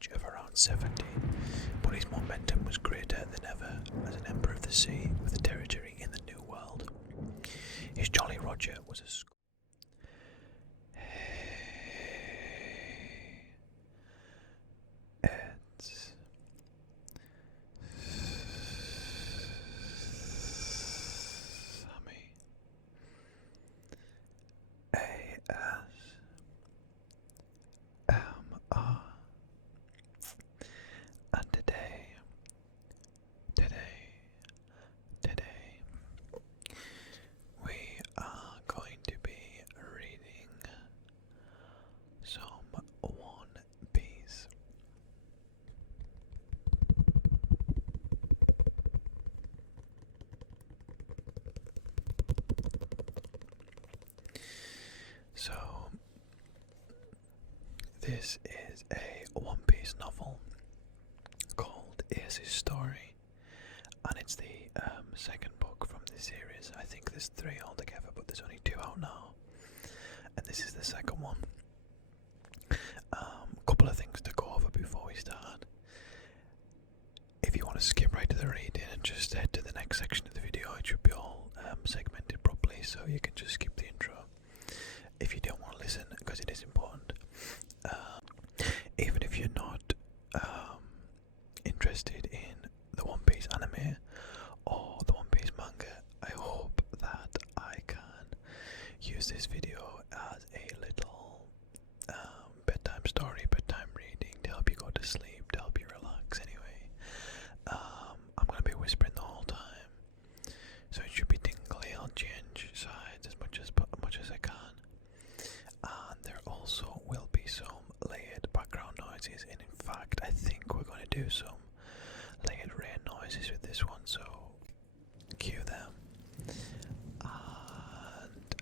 age of around 70, but his momentum was greater than ever as an Emperor of the Sea with a territory in the New World. His Jolly Roger was a It's Sammy ASMR, and today we are going to be reading some One Piece. So, this is a One Piece novel called Ace's Story, and it's the second book from the series. I think there's 3 altogether, but there's only 2 out now, and this is the second one. Couple of things to go over before we start. If you want to skip right to the reading and just head to the next section of the video, it should be all segmented properly, so you can just skip the intro if you don't want to listen, because it is important. Even if you're not interested in the One Piece anime or the One Piece manga, I hope that I can use this video as a little bedtime story, bedtime reading to help you go to sleep, to help you relax anyway. I'm going to be whispering the whole time, so it should be tingly. I'll change sides as much as I can. And there also will be some layered background noises, and in fact I think we're going to do some layered rain noises with this one, so cue them. And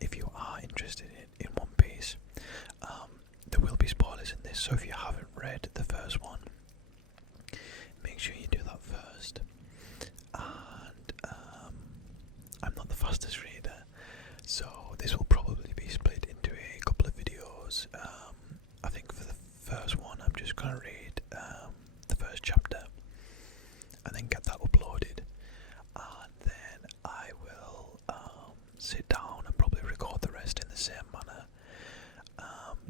if you are interested in One Piece, there will be spoilers in this, so if you haven't read the first one, make sure you do that first. And I'm not the fastest reader, so this will probably be split into a couple of videos. I think for the first one I'm just going to read the first chapter and then get that uploaded, and then I will sit down and probably record the rest in the same manner,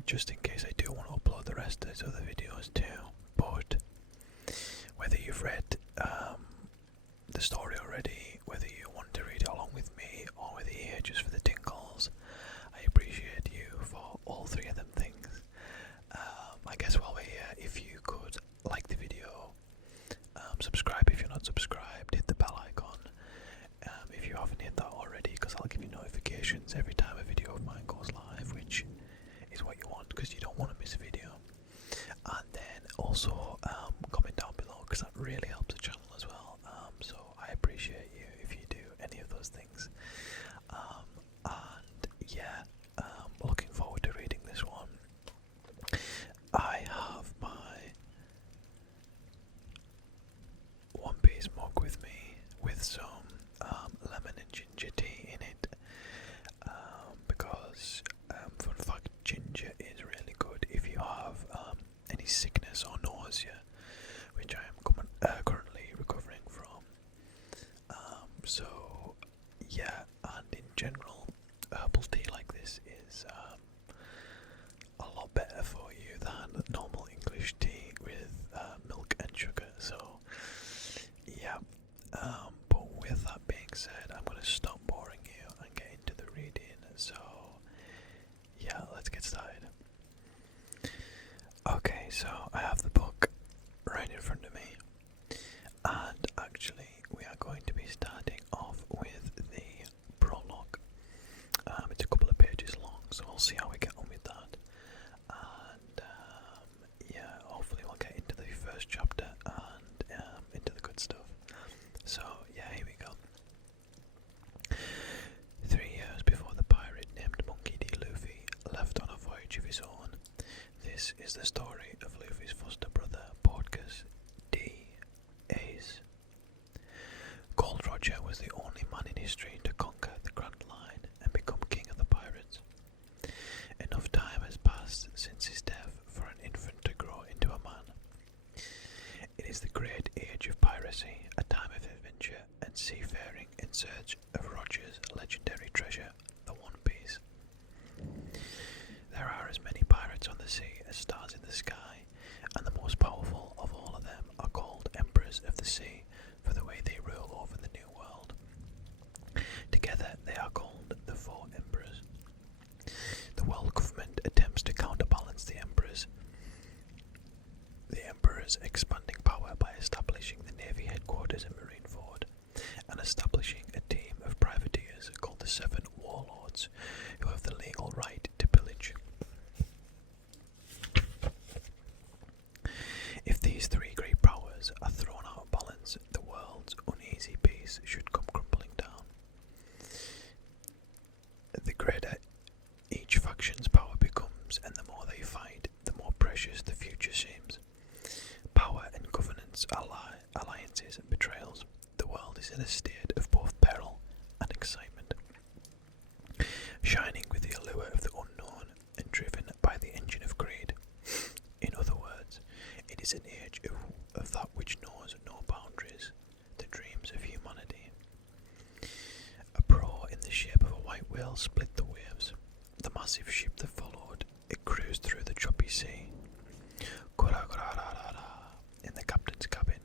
just in case I do want to upload the rest as other videos too. But whether you've read the story already, whether you want to read it along with me, or whether you're here just for the tingles, I appreciate you for all 3 of them things. I guess while we're here, if you could like the video, subscribe if you're not subscribed, hit the bell icon if you haven't hit that already, because I'll give you notifications every time a video of mine goes live, which is what you want because you don't want to miss a video. And then also comment down below, because that really helps the channel as well. So I appreciate you if you do any of those things. And yeah, looking forward to reading this one. I have my One Piece mug with me with some lemon and ginger tea in it, because fun fact, ginger is really good if you have any sickness or nausea, which I am currently recovering from. So yeah, and in general, herbal tea like this is a lot better for you than normal English tea with milk and sugar. So yeah, but with that being said, I'm going to stop boring you and get into the reading. So yeah, let's get started. Okay, so I have the book right in front of me, and actually we are going to be starting off with the prologue. It's a couple of pages long, so we'll see how we get on with that. And yeah, hopefully we'll get into the first chapter and into the good stuff. So yeah, here we go. 3 years before the pirate named Monkey D. Luffy left on a voyage of his own, this is the story of Luffy's foster brother, Portgas D. Ace. Gold Roger was the only man in history to conquer the Grand Line and become king of the pirates. Enough time has passed since his death for an infant to grow into a is the great age of piracy, a time of adventure and seafaring in search of Roger's legendary treasure, the One Piece. There are as many pirates on the sea as stars in the sky, and the most powerful of all of them are called Emperors of the Sea for the way they rule over the New World. Together they are called the Four Emperors. The world government attempts to counterbalance the Emperors' expanding power by establishing the Navy headquarters at Marineford and establishing a team of privateers called the Seven Warlords who have the legal right to pillage. If these three great powers are thrown out of balance, the world's uneasy peace should come crumbling down. The greater each faction's power becomes, and the more they fight, the more precious the future seems. Power and governance, alliances and betrayals. The world is in a state of both peril and excitement, shining with the allure of the unknown and driven by the engine of greed. In other words, it is an age of that which knows no boundaries, the dreams of humanity. A prow in the shape of a white whale split the waves. The massive ship that followed, it cruised through the choppy sea. In the captain's cabin,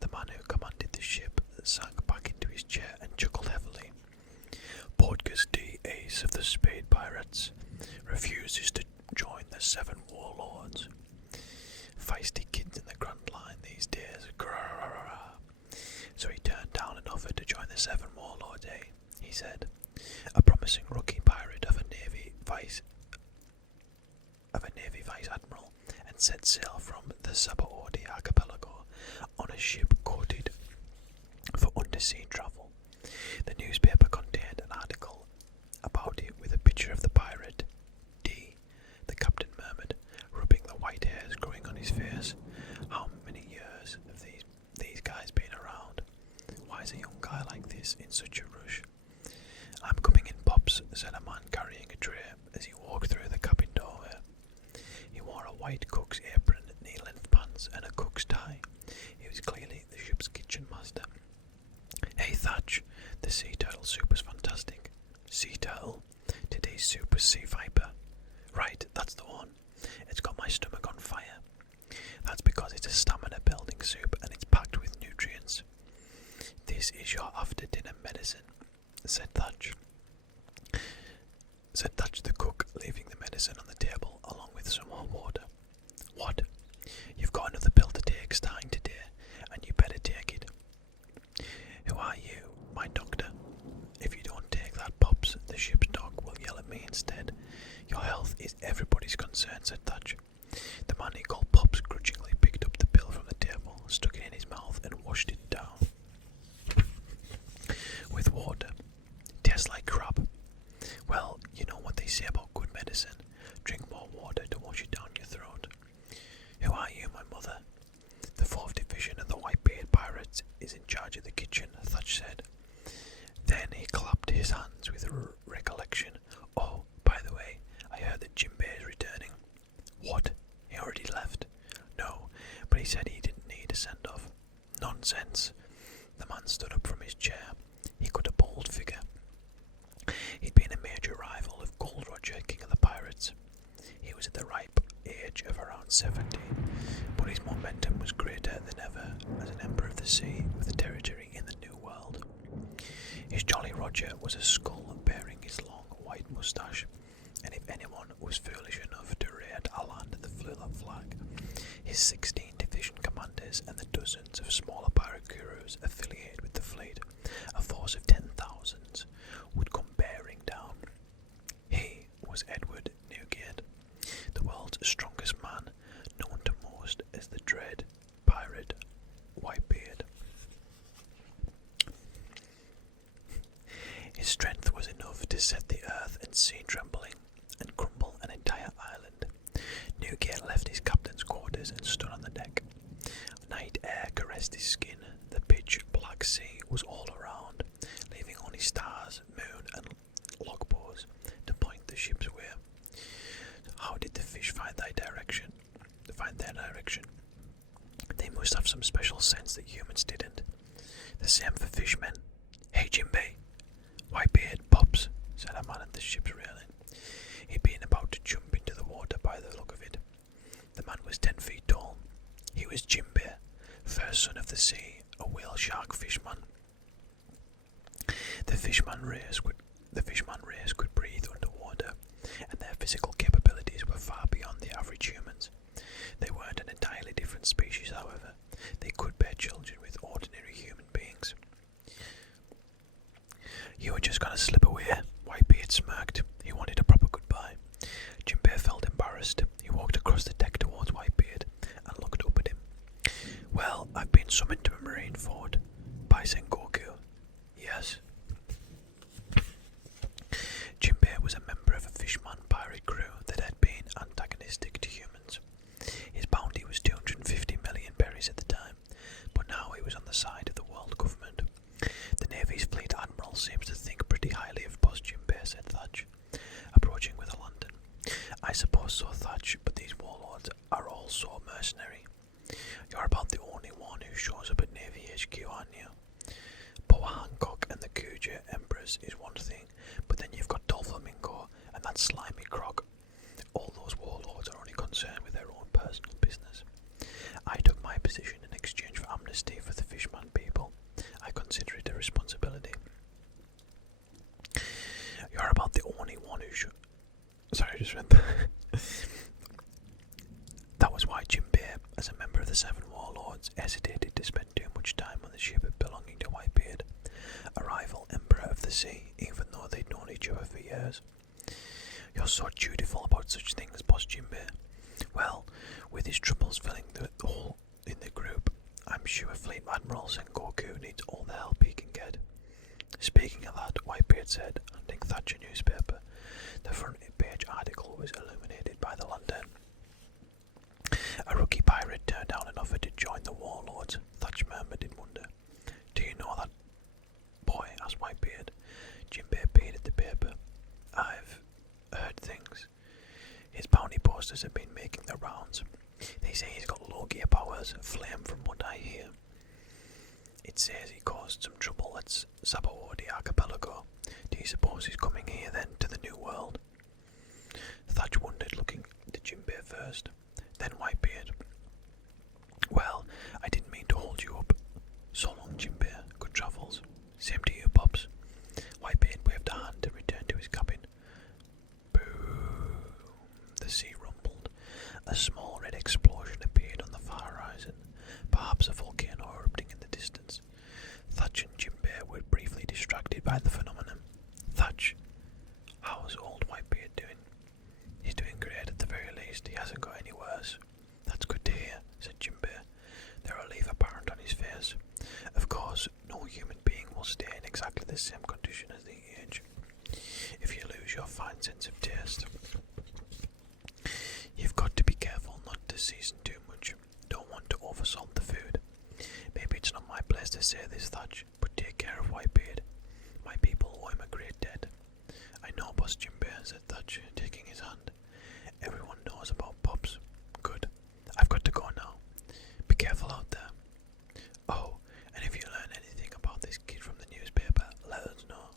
the man who commanded the ship sank back into his chair and chuckled heavily. Portgas D. Ace of the Spade Pirates refuses to join the Seven Warlords. Feisty kids in the Grand Line these days. So he turned down an offer to join the Seven Warlords, eh? He said. A promising rookie pirate of a Navy Vice Admiral, and set sail from the Sabaody archipelago on a ship coated for undersea travel. The newspaper contained an article about it with a picture of the pirate. D, the captain murmured, rubbing the white hairs growing on his face. How many years have these guys been around? Why is a young guy like this in such a rush? I'm coming in, Pops, said a man carrying a tray as he walked through the cabin doorway. He wore a white cook's apron, knee-length pants and a cook's tie. He was clearly the ship's kitchen master. Hey Thatch, the sea turtle soup was fantastic. Sea turtle? Today's soup was sea viper. Right, that's the one. It's got my stomach on fire. That's because it's a stamina building soup and it's packed with nutrients. This is your after dinner medicine, said Thatch the cook, leaving the medicine on the table along with some more water. What? You've got another pill to take starting today, and you better take it. Who are you? My doctor. If you don't take that, Pops, the ship's dog will yell at me instead. Your health is everybody's concern, said Thatch. The man he called Pops grudgingly picked up the pill from the table, stuck it in his mouth and washed it down with water. Tastes like crap. Well, you know what they say about good medicine. Drink more water to wash it down your throat. Who are you, my mother? The 4th Division of the White-Beard Pirates is in charge of the kitchen, Thatch said. Then he clapped his hands with recollection. Oh, by the way, I heard that Jinbei is returning. What? He already left? No, but he said he didn't need a send-off. Nonsense. The man stood up from his chair. He cut a bold figure. He'd been a major rival of Gold Roger, King of the Pirates. He was at the ripe age of around 70, but his momentum was greater than ever as an Emperor of the Sea with a territory in the New World. His Jolly Roger was a skull bearing his long white moustache, and if anyone was foolish enough to raid a land that flew that flag, his 16 division commanders and the dozens of smaller pirate gurus affiliated with the fleet, a force of 10,000s, would come bearing down. He was Edward Newgate, the world's strongest man, known to most as the dread pirate Whitebeard. His strength was enough to set the earth and sea trembling and crumble an entire island. Newgate left his captain's quarters and stood on the deck. Night air caressed his skin. The pitch black sea was all around, leaving only stars, moon and logbows to point the ship's way. How did the fish find their direction? They must have some special sense that humans didn't. The same for fishmen. Hey Jimbei. Whitebeard, Pops, said a man at the ship's railing. He'd been about to jump into the water by the look of it. The man was 10 feet tall. He was Jimbei, first son of the sea, a whale shark fishman. The fishman race could breathe underwater, and their physical capabilities were far beyond the average humans. They weren't an entirely different species, however. They could bear children with ordinary human beings. You were just gonna slip away, Whitebeard smirked. He wanted a proper goodbye. Jimbei felt embarrassed. He walked across the deck towards Whitebeard and looked up at him. Well, I've been summoned to a marine fort by Sengoku. Yes. Jimbei was a member of a fishman pirate crew that had been antagonistic to humans. His bounty was 250 million berries at the time, but now he was on the side of the world government. The Navy's fleet admiral seems to think pretty highly of Boss Jimbei, said Thatch, approaching with a lantern. I suppose so, Thatch, but these warlords are all so mercenary. You're about the only one who shows up at Navy HQ, aren't you? Power Hancock and the Kuja Emperors is one thing, but then you've got Doflamingo and that slimy croc. All those warlords are only concerned with their own personal business. I took my position in exchange for amnesty for the fishman people. I consider it a responsibility. You're about the only one who should... Sorry, I just read that. That was why Jimbei, as a member of the Seven Warlords, hesitated to spend too much time on the ship belonging to Whitebeard, a rival emperor of the sea, even though they'd known each other for years. You're so dutiful about such things, Boss Jimbei. Well, with his troubles filling the hole in the group, I'm sure Fleet Admiral Sengoku needs all the help he can get. Speaking of that, Whitebeard said, handing Thatch a newspaper. The front page article was illuminated by the lantern. A rookie pirate turned down an offer to join the warlords. Thatch murmured in wonder. Do you know that boy? Asked Whitebeard. Jimbei peered at the paper. I've heard things. His bounty posters have been making the rounds. They say he's got low gear powers, flame from what I hear. It says he caused some trouble at Sabaody Archipelago. Do you suppose he's coming here then, to the New World? Thatch wondered, looking to Jimbei first, then Whitebeard. Well, I didn't mean to hold you up. So long, Jimbei. Good travels. Same to you, Pops. Whitebeard waved a hand to return to his cabin. Boom. The sea rumbled. A small red explosion appeared on the far horizon, perhaps a volcano erupting in the distance. Thatch and Jimbei were briefly distracted by the phenomenon. Thatch, how's old Whitebeard doing? He's doing great at the very least. He hasn't got any worse. That's good to hear, said Jimbei, the relief apparent on his face. Of course, no human being will stay in exactly the same condition as they age. If you lose your fine sense of taste, you've got to be careful not to season too much. Don't want to oversalt the food. Maybe it's not my place to say this, Thatch, but take care of Whitebeard. My people owe him a great debt. I know, Boss Jimbei, said Thatch, taking his hand. Everyone knows about Pops. Good. I've got to go now. Be careful out there. Oh, and if you learn anything about this kid from the newspaper, let us know.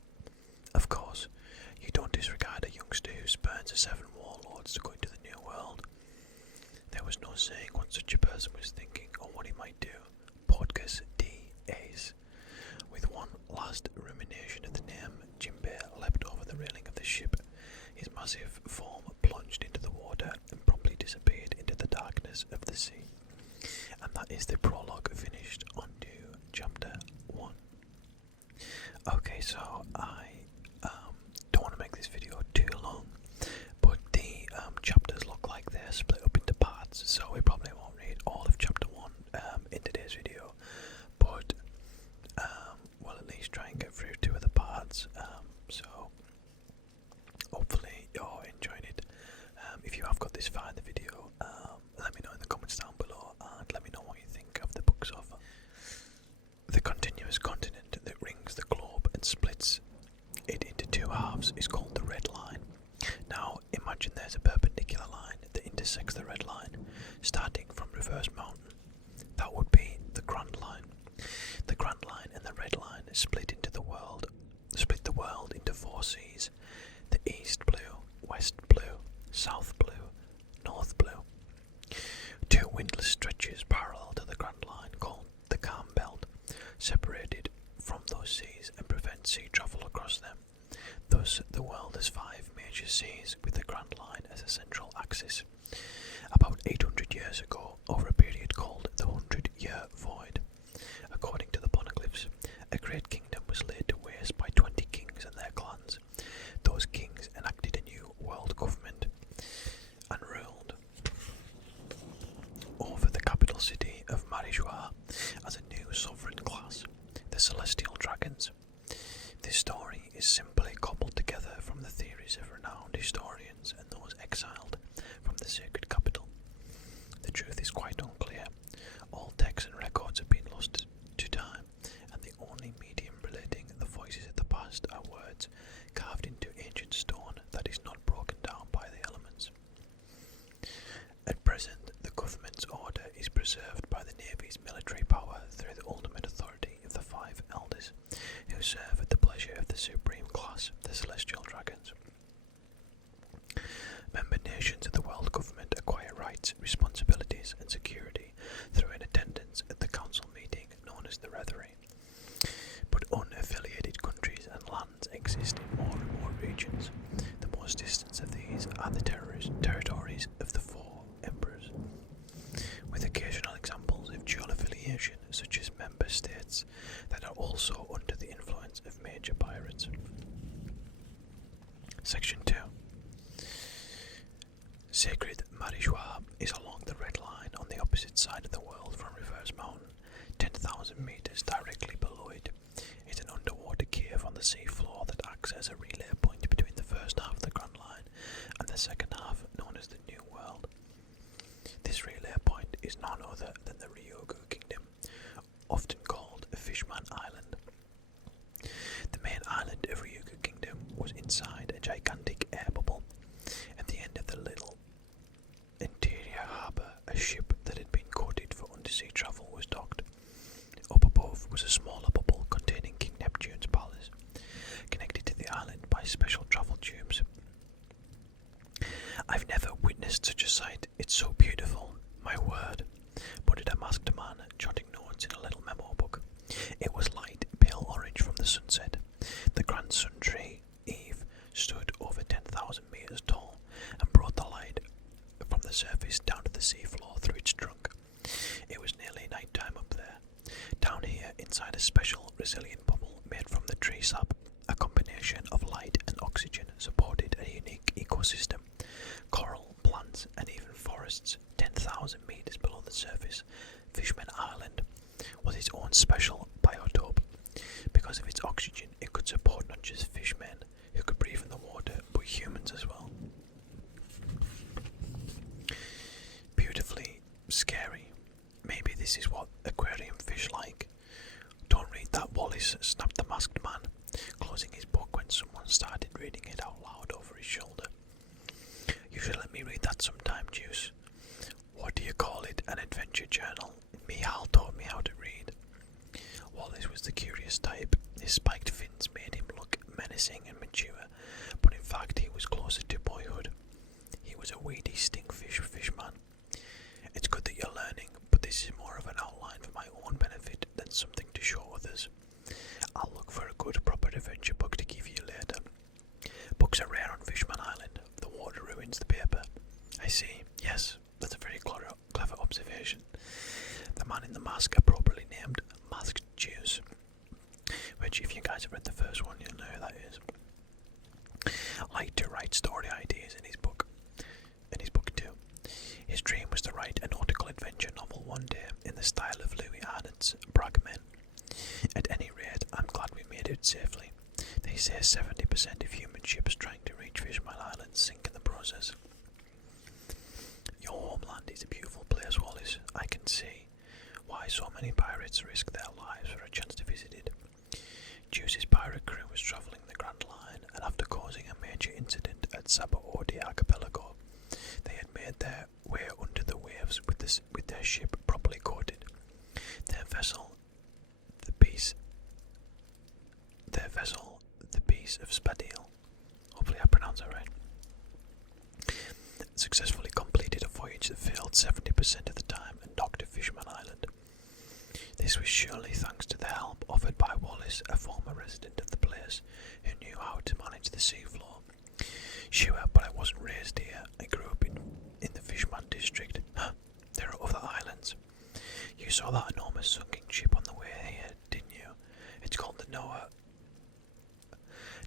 Of course, you don't disregard a youngster who spurns the Seven Warlords to go into the New World. There was no saying what such a person was thinking or what he might do. Podcast D. Ace. With one last rumination of the name, Jimbei leapt over the railing of the ship. His massive form plunged into the water and promptly disappeared into the darkness of the sea. And that is the prologue finished. On to chapter 1. Okay, so I don't want to make this video too long, but the chapters look like they're split up into parts, so we probably won't read all of chapter 1 in today's video, but we'll at least try and get through 2 of the parts, so hopefully you're enjoying it. If you have got this far in the video, let me know in the comments down below and let me know what you think of the book so far. The continuous continent that rings the globe and splits it into 2 halves is called the red line. Now imagine there's a perpendicular line that intersects the red line, starting from Reverse Mountain. That would be split the world into 4 seas: the East Blue, West Blue, South Blue, North Blue. 2 windless stretches parallel to the Grand Line called the Calm Belt separated from those seas and prevent sea travel across them. Thus, the world has 5 major seas with the Grand Line as a central axis. About 800 years ago, over a period called the 100-Year Void, according to the poneglyphs, a great kingdom was laid to waste by 20 kings and their clans. Those kings enacted a new world government and ruled over the capital city of Marijois as a new sovereign class, the Celestial Dragons. This story is simply cobbled together from the theories of renowned historians and those exiled from the sacred capital. The truth is quite unclear. All texts and records have been lost to time, and the only medium relating the voices of the past are words carved into ancient stone that is not broken down by the elements. At present, the government's order is preserved by the Navy's military power through the ultimate authority of the 5 elders, who serve at the pleasure of the supreme class, the Celestial Dragons. Member nations of the world government acquire rights, responsibilities, and security through an attendance at the council meeting known as the Rethery. But unaffiliated countries and lands exist in more and more regions. The most distant of these are the territories of the 4 emperors, with occasional examples of dual affiliation, such as member states that are also under the influence of major pirates. Section 2. Sacred Marijois is along the Red Line on the opposite side of the world from Reverse Mountain, 10,000 metres directly below it. It's an underwater cave on the sea floor that acts as a relay point between the first half of the Grand Line and the second half, known as the New World. This relay point is none other than the Ryukyu Kingdom, often called Fishman Island. The main island of Ryukyu Kingdom was inside a gigantic air bubble. At the end of the little interior harbour, a ship that had been coated for undersea travel was docked. Up above was a smaller bubble containing King Neptune's palace, connected to the island by special travel tubes. I've never witnessed such a sight. It's so beautiful, my word, muttered a masked man, jotting notes in a little memo book. It was light, pale orange from the sunset. The grand sun tree, Eve, stood over 10,000 metres tall and brought the light from the surface down to the seafloor through its trunk. It was nearly night time up there. Down here, inside a special resilient bubble made from the tree sap, a combination of light and oxygen supported a unique ecosystem. Coral, plants, and even forests 10,000 metres below the surface. Fishman Island was its own special biotope. Because of its oxygen, it could support not just fishmen who could breathe in the water, but humans as well. Beautifully scary. Maybe this is what aquarium fish like. Don't read that, Wallace, snapped the masked man, closing his book when someone started reading it out loud over his shoulder. You should let me read that sometime, Juice. What do you call it? An adventure journal? Mihal taught me how to read. Wallace was the curious type. His spiked fins made him look menacing and mature, but in fact he was closer to boyhood. He was a weedy stinkfish fishman. It's good that you're learning, but this is more of an outline for my own benefit than something to show others. I'll look for a good proper adventure book to give you later. Books are rare on Fishman Island. The water ruins the paper. I see. Yes, that's a very clever observation. The man in the mask appropriately named Masked Juice, which, if you guys have read the first one, you'll know who that is. Liked to write story ideas in his book too. His dream was to write a nautical adventure novel one day in the style of Louis Arnott's Bragmen. At any rate, I'm glad we made it safely. They say 70% of human ships trying to reach Fishman Island sink in the process. Your homeland is a beautiful place, Wallace. I can see why so many pirates risk their lives for a chance to visit it. Juice's pirate crew was travelling the Grand Line, and after causing a major incident at Sabaody Archipelago, they had made their way under the waves with their ship properly coated. Their vessel, the Peace their vessel, the Peace of Spadil. Hopefully I pronounced that right. Successfully completed a voyage that failed 70% of the time and docked at Fishman Island. This was surely thanks to the help offered by Wallace, a former resident of the place, who knew how to manage the seafloor. Sure, but I wasn't raised here. I grew up in the Fishman district. Huh, there are other islands. You saw that enormous sunken ship on the way here, didn't you? It's called the Noah.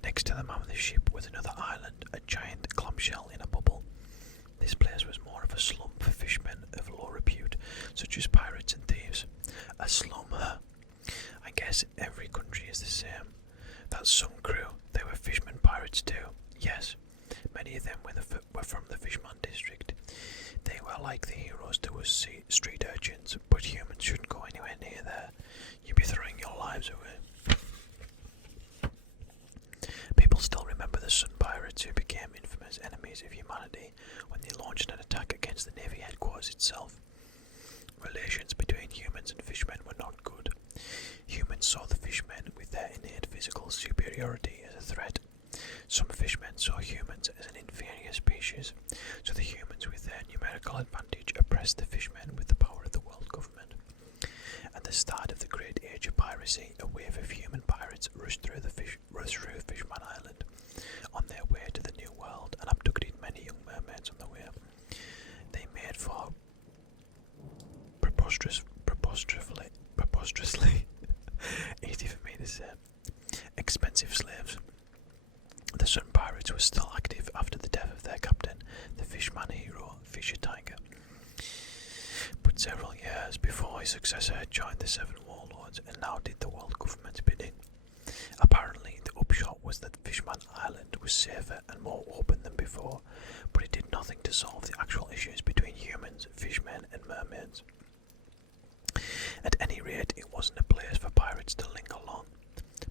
Next to the mouth of the ship was another island, a giant clamshell in a bubble. This place was more of a slum for fishermen of low repute, such as pirates and thieves. A slum, huh? I guess every country is the same. That some crew, they were fishermen pirates too. Yes, many of them were from the Fishman district. They were like the heroes to us street urchins, but humans shouldn't go anywhere near there. You'd be throwing your lives away. People still remember the Sun Pirates, who became infamous enemies of humanity when they launched an attack against the Navy headquarters itself. Relations between humans and fishmen were not good. Humans saw the fishmen with their innate physical superiority as a threat. Some fishmen saw humans as an inferior species, so the humans with their numerical advantage oppressed the fishmen with the power of the world government. At the start of the great age of piracy, a wave of human pirates rushed through Fishman Island on their way to the New World and abducted many young mermaids on the way. They made for preposterously easy for me to say, expensive slaves. The Sun Pirates were still active after the death of their captain, the Fishman hero, Fisher Tiger. But several years before, his successor had joined the Seven Warlords and now did the world government's bidding. Apparently, the upshot was that Fishman Island was safer and more open than before, but it did nothing to solve the actual issues between humans, fishmen, and mermaids. At any rate, it wasn't a place for pirates to linger long.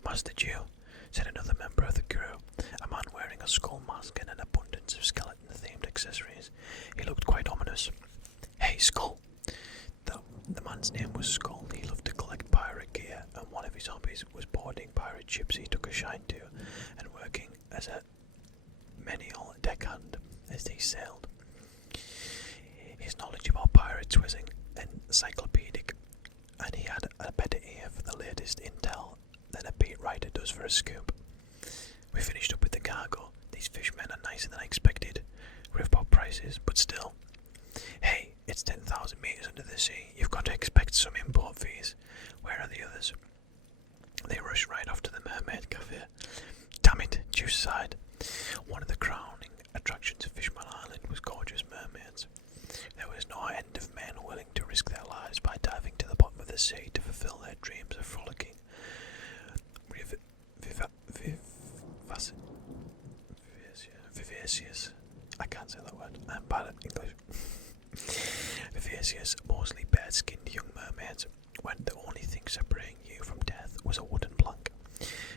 Master Jew, said another member of the crew, a man wearing a skull mask and an abundance of skeleton-themed accessories. He looked quite ominous. Hey, Skull! The man's name was Skull. He loved to collect pirate gear, and one of his hobbies was boarding pirate ships he took a shine to, and working as a menial deckhand as they sailed. His knowledge about pirates was encyclopedic, and he had a better ear for the latest intel than a beat writer does for a scoop. We finished up with the cargo. These fishmen are nicer than I expected. Riff-pop prices, but still. Hey, it's 10,000 meters under the sea. You've got to expect some import fees. Where are the others? They rushed right off to the Mermaid Cafe. Damn it, Juice sighed. One of the crowning attractions of Fishman Island was gorgeous mermaids. There was no end of men willing to risk their lives by diving to the bottom of the sea to fulfill their dreams of frolicking. Vivacious. I can't say that word. I'm bad at English. Vivacious, mostly bare-skinned young mermaids, when the only thing separating you from death was a wooden plank.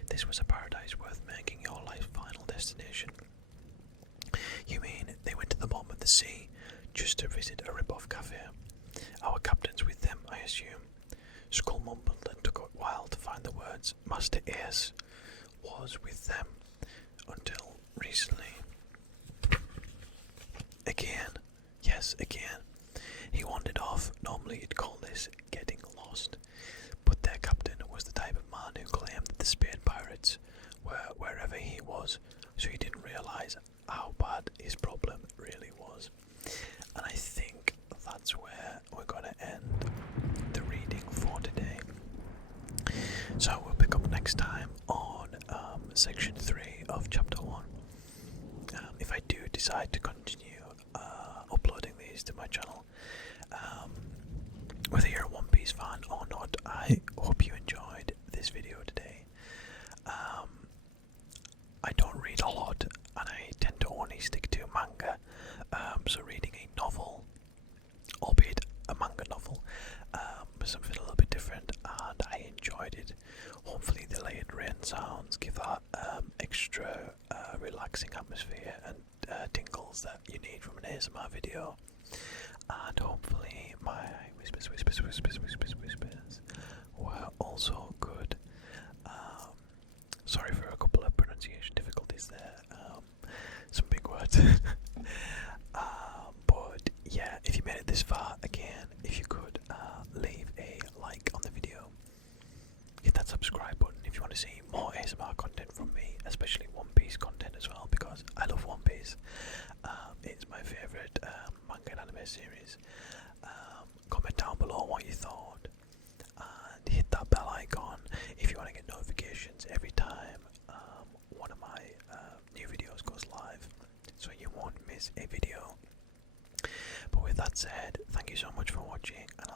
This was a paradise worth making your life's final destination. You mean they went to the bottom of the sea just to visit a rip-off cafe? Our captain's with them, I assume. Skull mumbled and took a while to find the words. Master Ace was with them until recently. Again. Yes, again. He wandered off. Normally you'd call this getting lost. But their captain was the type of man who claimed that the Spade Pirates were wherever he was, so he didn't realise how bad his problem really was. And I think that's where we're going to end the reading for today. So we'll pick up next time on section 3 of chapter 1. If I do decide to continue uploading these to my channel, whether you're a One Piece fan or not, I hope you enjoyed this video today. I don't read a lot, and I tend to only stick to manga, so reading a novel, albeit a manga novel, was something a little bit different, and I enjoyed it. Hopefully the layered rain sounds give that extra relaxing atmosphere and tingles that you need from an ASMR video, and hopefully my whispers were also good. So notifications every time one of my new videos goes live, so you won't miss a video. But with that said, thank you so much for watching, and